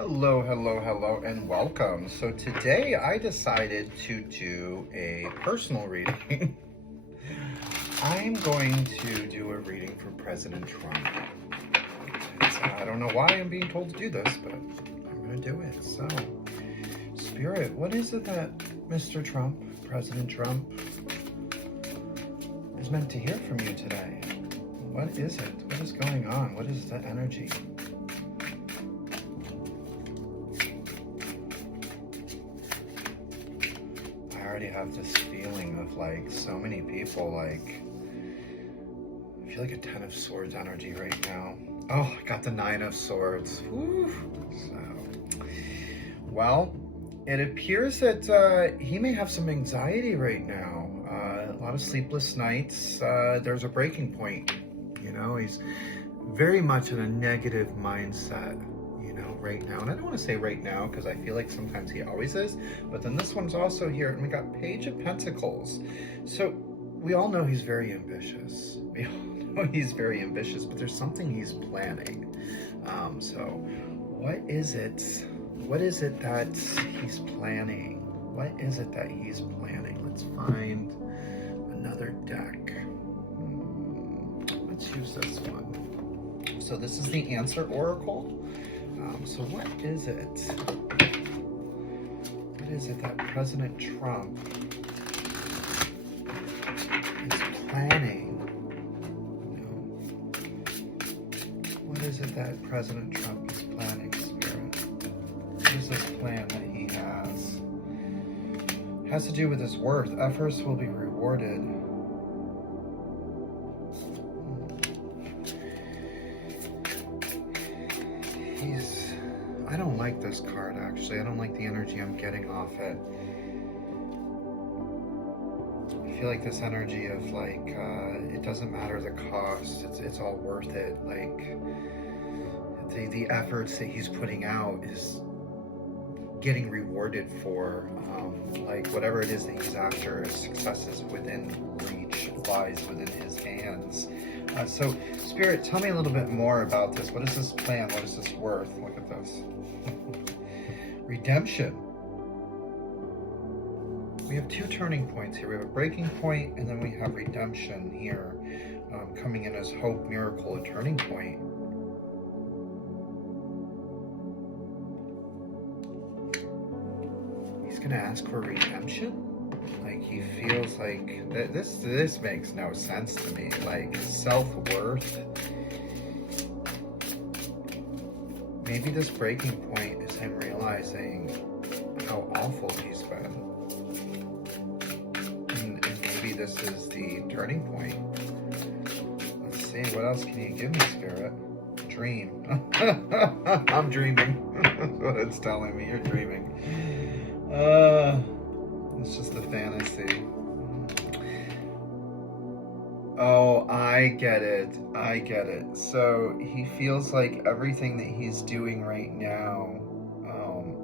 Hello, hello, hello, and welcome. So today I decided to do a personal reading. I'm going to do a reading for President Trump. I don't know why I'm being told to do this, but I'm going to do it. So, Spirit, what is it that Mr. Trump, President Trump, is meant to hear from you today? What is it? What is going on? What is the energy? I already have this feeling of like so many people, like I feel like a 10 of Swords energy right now. Oh, I got the 9 of Swords. Woo. So, well, it appears that he may have some anxiety right now. A lot of sleepless nights. There's a breaking point. You know, he's very much in a negative mindset, you know, right now. And I don't want to say right now because I feel like sometimes he always is. But then this one's also here, and we got Page of Pentacles. So we all know he's very ambitious. We all know he's very ambitious, but there's something he's planning. So what is it? What is it that he's planning? What is it that he's planning? Let's find another deck. Let's use this one. So this is the Answer Oracle. So what is it? What is it that President Trump is planning? What is it that President Trump is planning, Spirit? What is this plan that he has? It has to do with his worth. Efforts will be rewarded. I don't like this card, actually. I don't like the energy I'm getting off it. I feel like this energy of like, it doesn't matter the cost. It's all worth it. Like, the efforts that he's putting out is getting rewarded for. Like, whatever it is that he's after, success is within reach, lies within his hands. So, Spirit, tell me a little bit more about this. What is this plan? What is this worth? Look at this. Redemption. We have two turning points here. We have a breaking point, and then we have redemption here, coming in as hope, miracle, a turning point. He's going to ask for redemption? Like, he feels like this makes no sense to me. Like, self-worth. Maybe this breaking point is him realizing how awful he's been. And maybe this is the turning point. Let's see, what else can you give me, Spirit? Dream. I'm dreaming. That's what it's telling me. You're dreaming. It's just a fantasy. Oh, I get it. I get it. So he feels like everything that he's doing right now,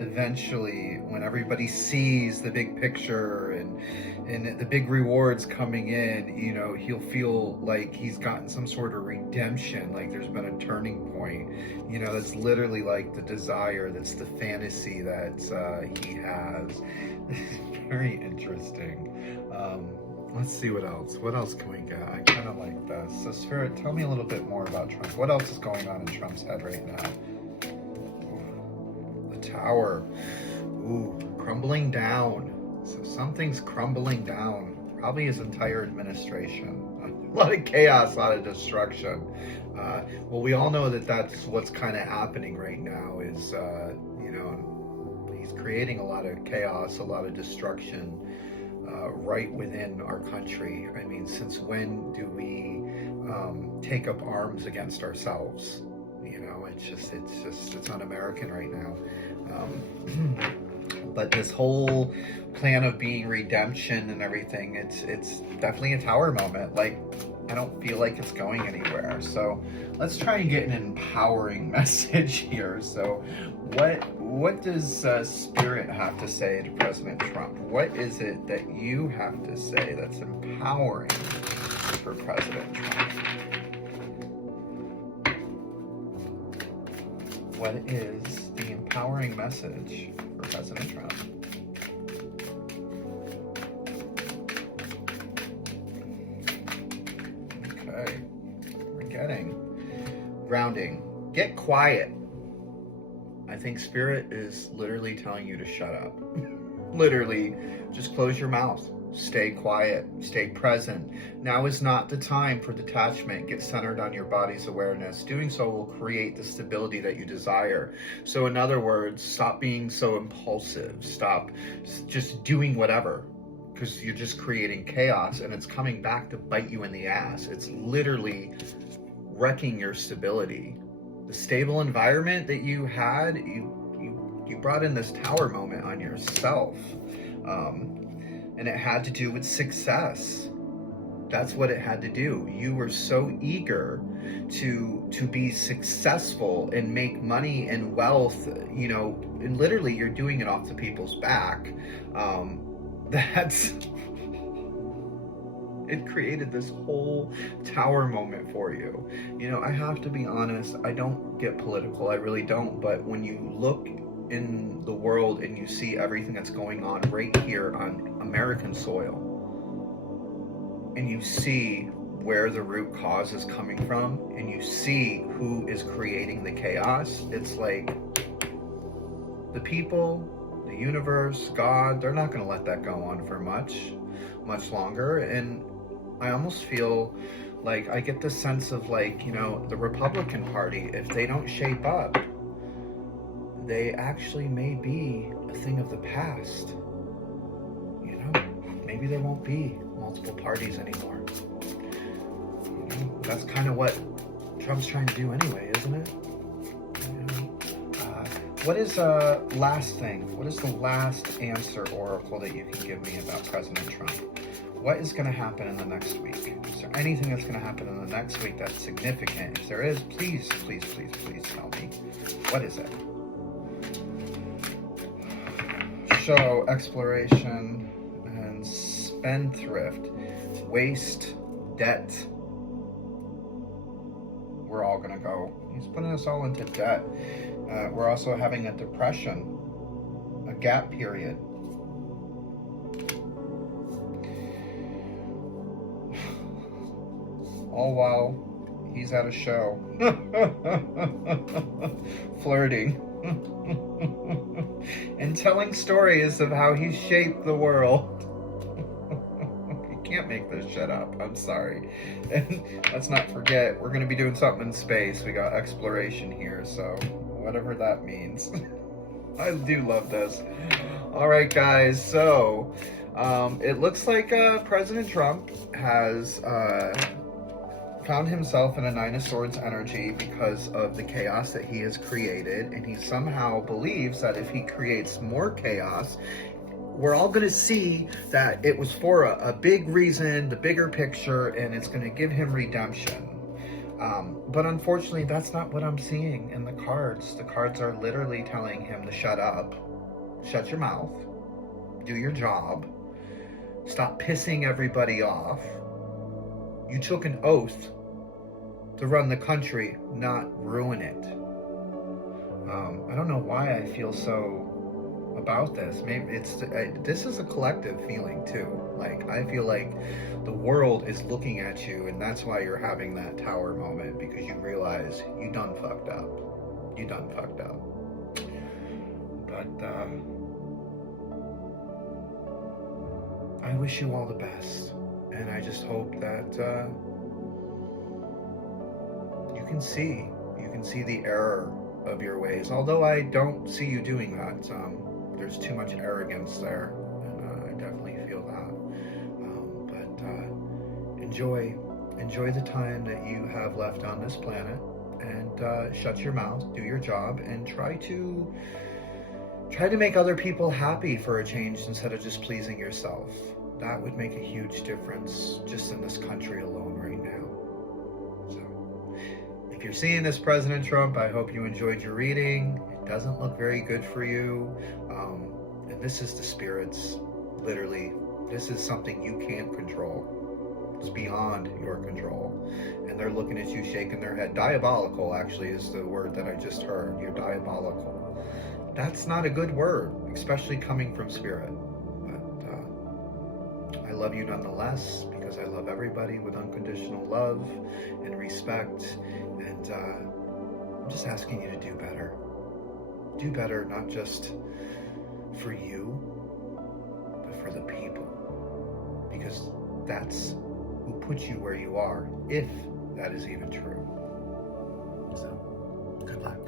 eventually, when everybody sees the big picture and the big rewards coming in, you know, he'll feel like he's gotten some sort of redemption, like there's been a turning point. You know, that's literally like the desire, that's the fantasy that he has. Very interesting. Let's see what else. What else can we get? I kind of like this. So, Spirit, tell me a little bit more about Trump. What else is going on in Trump's head right now? Ooh, the Tower. Ooh, crumbling down. So something's crumbling down. Probably his entire administration. A lot of chaos, a lot of destruction. Well, we all know that that's what's kind of happening right now is, you know, he's creating a lot of chaos, a lot of destruction. Right within our country. I mean, since when do we take up arms against ourselves? You know, it's un-American right now. But this whole plan of being redemption and everything, it's definitely a Tower moment. Like, I don't feel like it's going anywhere. So let's try and get an empowering message here. So what does Spirit have to say to President Trump? What is it that you have to say that's empowering for President Trump? What is the empowering message for President Trump? Okay, we're getting grounding. Get quiet. I think Spirit is literally telling you to shut up. Literally, just close your mouth. Stay quiet. Stay present. Now is not the time for detachment. Get centered on your body's awareness. Doing so will create the stability that you desire. So in other words, stop being so impulsive. Stop just doing whatever, because you're just creating chaos and it's coming back to bite you in the ass. It's literally wrecking your stability. The stable environment that you had, you brought in this tower moment on yourself. And it had to do with success. That's what it had to do. You were so eager to be successful and make money and wealth, you know, and literally you're doing it off the people's back. It created this whole tower moment for you. You know, I have to be honest, I don't get political, I really don't, but when you look in the world and you see everything that's going on right here on American soil, and you see where the root cause is coming from, and you see who is creating the chaos, it's like the people, the universe, God, they're not going to let that go on for much longer. And I almost feel like I get the sense of, like, you know, the Republican Party, if they don't shape up, they actually may be a thing of the past. You know, maybe there won't be multiple parties anymore. You know, that's kind of what Trump's trying to do anyway, isn't it? You know? What is last thing? What is the last answer oracle that you can give me about President Trump? What is going to happen in the next week? Is there anything that's going to happen in the next week that's significant? If there is, please, please, please, please tell me. What is it? Show, exploration, and spendthrift, waste, debt. We're all gonna go. He's putting us all into debt. We're also having a depression, a gap period. All while he's at a show, flirting. And telling stories of how he shaped the world. You can't make this shit up. I'm sorry. And let's not forget, we're going to be doing something in space. We got exploration here, so whatever that means. I do love this. All right, guys. So it looks like President Trump has found himself in a Nine of Swords energy because of the chaos that he has created, and he somehow believes that if he creates more chaos, we're all going to see that it was for a big reason, the bigger picture, and it's going to give him redemption. But unfortunately, that's not what I'm seeing in the cards. The cards are literally telling him to shut up, shut your mouth, do your job, stop pissing everybody off. You took an oath to run the country, not ruin it. I don't know why I feel so about this. Maybe it's this is a collective feeling too. Like, I feel like the world is looking at you, and that's why you're having that tower moment, because you realize you done fucked up. You done fucked up. But I wish you all the best. And I just hope that you can see the error of your ways. Although I don't see you doing that. There's too much arrogance there, and I definitely feel that. But enjoy the time that you have left on this planet, and shut your mouth, do your job, and try to make other people happy for a change instead of just pleasing yourself. That would make a huge difference just in this country alone right now. So, if you're seeing this, President Trump, I hope you enjoyed your reading. It doesn't look very good for you. And this is the spirits. Literally, this is something you can't control. It's beyond your control. And they're looking at you shaking their head. Diabolical, actually, is the word that I just heard. You're diabolical. That's not a good word, especially coming from spirit. But I love you nonetheless, because I love everybody with unconditional love and respect. And I'm just asking you to do better. Do better, not just for you, but for the people. Because that's who put you where you are, if that is even true. So, good luck.